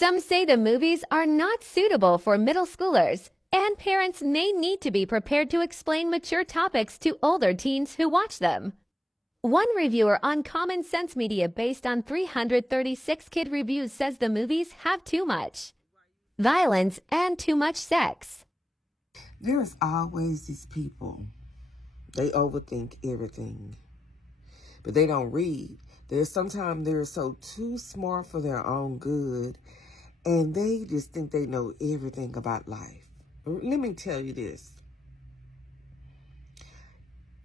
Some say the movies are not suitable for middle schoolers, and parents may need to be prepared to explain mature topics to older teens who watch them. One reviewer on Common Sense Media based on 336 kid reviews says the movies have too much violence and too much sex. There's always these people. They overthink everything, but they don't read. Sometimes they're so too smart for their own good, and they just think they know everything about life. Let me tell you this.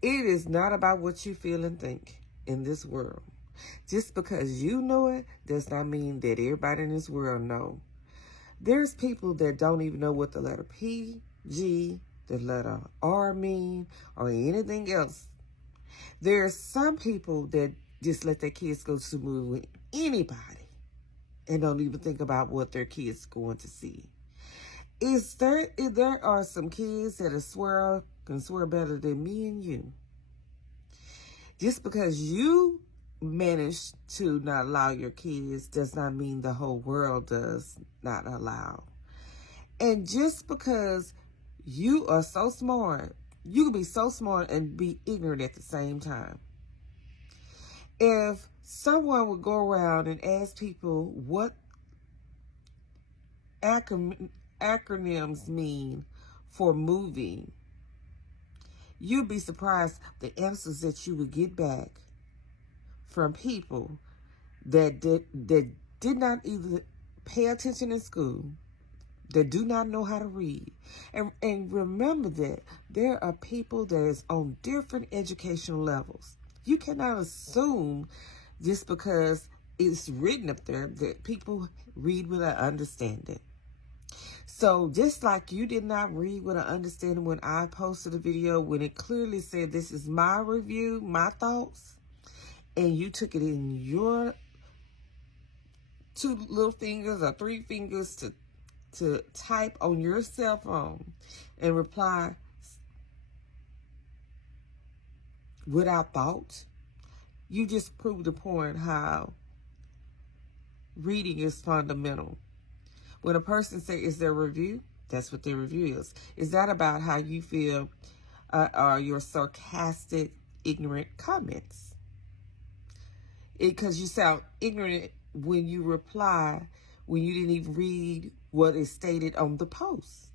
It is not about what you feel and think in this world. Just because you know it does not mean that everybody in this world know. There's people that don't even know what the letter P, G, the letter R mean, or anything else. There's some people that just let their kids go to the movie with anybody and don't even think about what their kids are going to see. There are some kids that can swear better than me and you. Just because you manage to not allow your kids does not mean the whole world does not allow. And just because you are so smart, you can be so smart and be ignorant at the same time. If someone would go around and ask people what acronyms mean for movie, you'd be surprised the answers that you would get back from people that did not either pay attention in school, that do not know how to read. And remember that there are people that is on different educational levels. You cannot assume just because it's written up there that people read with an understanding. So just like you did not read with an understanding when I posted a video, when it clearly said this is my review, my thoughts, and you took it in your 2 little fingers or 3 fingers to type on your cell phone and reply without thought, you just proved the point how reading is fundamental. When a person says, is their review? That's what their review is. Is that about how you feel or your sarcastic, ignorant comments? Because you sound ignorant when you reply, when you didn't even read what is stated on the post.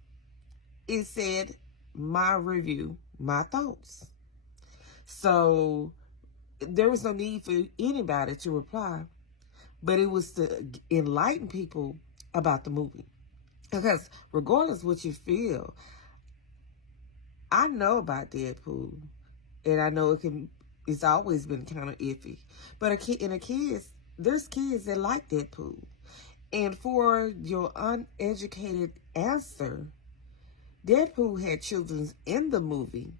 It said, my review, my thoughts. So there was no need for anybody to reply, but it was to enlighten people about the movie. Because regardless what you feel, I know about Deadpool, and I know it's always been kind of iffy. But there's kids that like Deadpool. And for your uneducated answer, Deadpool had children in the movie.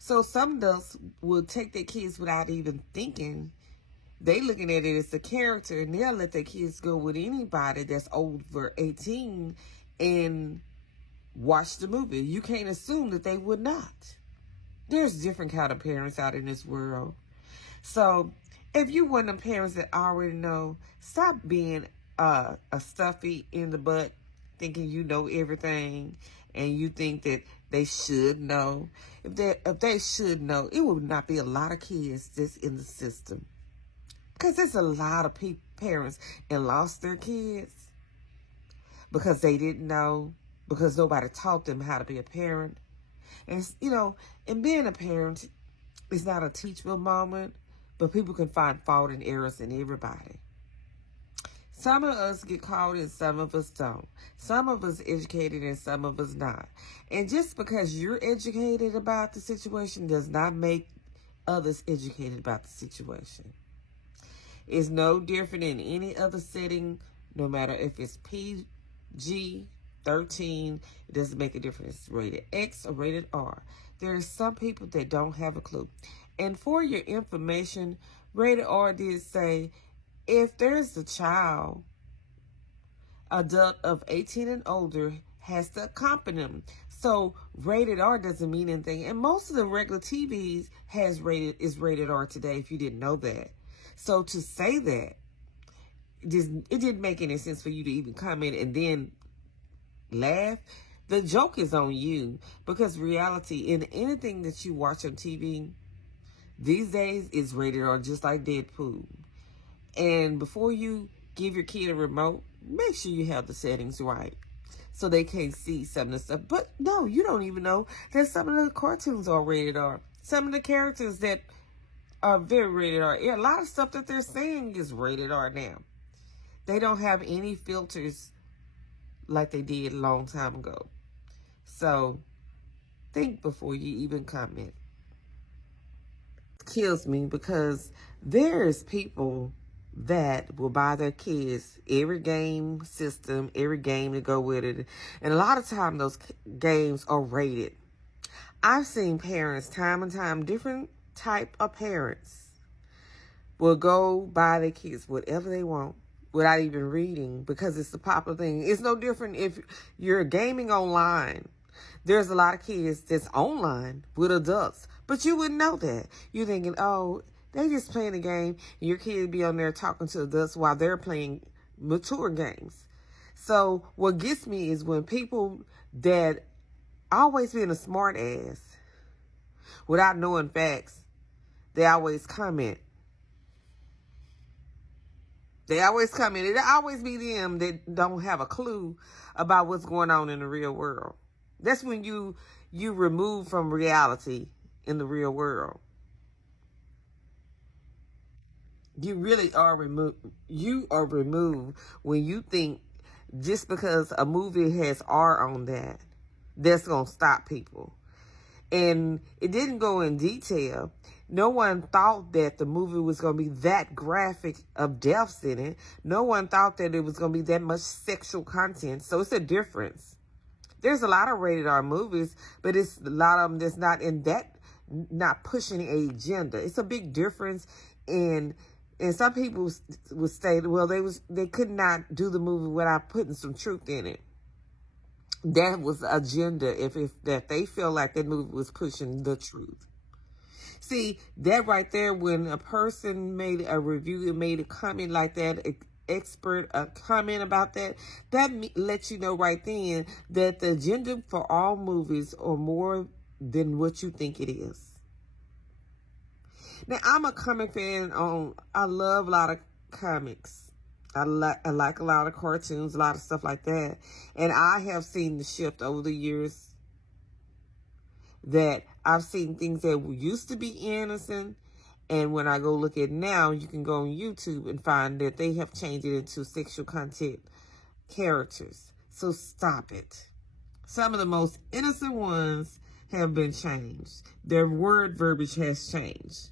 So some adults will take their kids without even thinking. They looking at it as a character, and they'll let their kids go with anybody that's over 18 and watch the movie. You can't assume that they would not. There's different kind of parents out in this world. So if you one of them parents that already know, stop being a stuffy in the butt, thinking you know everything, and you think that they should know. If they should know, it would not be a lot of kids that's in the system. Because there's a lot of parents that lost their kids because they didn't know, because nobody taught them how to be a parent. And, and being a parent is not a teachable moment, but people can find fault and errors in everybody. Some of us get caught and some of us don't. Some of us educated and some of us not. And just because you're educated about the situation does not make others educated about the situation. It's no different in any other setting, no matter if it's PG, 13, it doesn't make a difference. Rated X or rated R. There are some people that don't have a clue. And for your information, rated R did say, if there's a child, adult of 18 and older has to accompany them. So rated R doesn't mean anything. And most of the regular TVs is rated R today, if you didn't know that. So to say that, it didn't make any sense for you to even comment and then laugh. The joke is on you, because reality in anything that you watch on TV these days is rated R, just like Deadpool. And before you give your kid a remote, make sure you have the settings right so they can't see some of the stuff. But no, you don't even know that some of the cartoons are rated R. Some of the characters that are very rated R. A lot of stuff that they're saying is rated R now. They don't have any filters like they did a long time ago. So think before you even comment. It kills me because there's people that will buy their kids every game system, every game to go with it. And a lot of times those games are rated. I've seen parents time and time, different type of parents will go buy their kids whatever they want without even reading, because it's the popular thing. It's no different if you're gaming online. There's a lot of kids that's online with adults, but you wouldn't know that. You're thinking, oh, they just playing a game, and your kid be on there talking to adults while they're playing mature games. So what gets me is when people that always being a smart ass without knowing facts, they always comment. They always comment. It always be them that don't have a clue about what's going on in the real world. That's when you remove from reality in the real world. You really are removed. You are removed when you think just because a movie has R on that, that's going to stop people. And it didn't go in detail. No one thought that the movie was going to be that graphic of deaths in it. No one thought that it was going to be that much sexual content. So it's a difference. There's a lot of rated R movies, but it's a lot of them that's not in that, not pushing an agenda. It's a big difference. And some people would say, well, they could not do the movie without putting some truth in it. That was the agenda, if that they feel like that movie was pushing the truth. See, that right there, when a person made a review and made a comment like that, expert comment about that, that lets you know right then that the agenda for all movies are more than what you think it is. Now, I'm a comic fan. I love a lot of comics. I like a lot of cartoons, a lot of stuff like that. And I have seen the shift over the years, that I've seen things that used to be innocent, and when I go look at now, you can go on YouTube and find that they have changed it into sexual content characters. So stop it. Some of the most innocent ones have been changed. Their word verbiage has changed.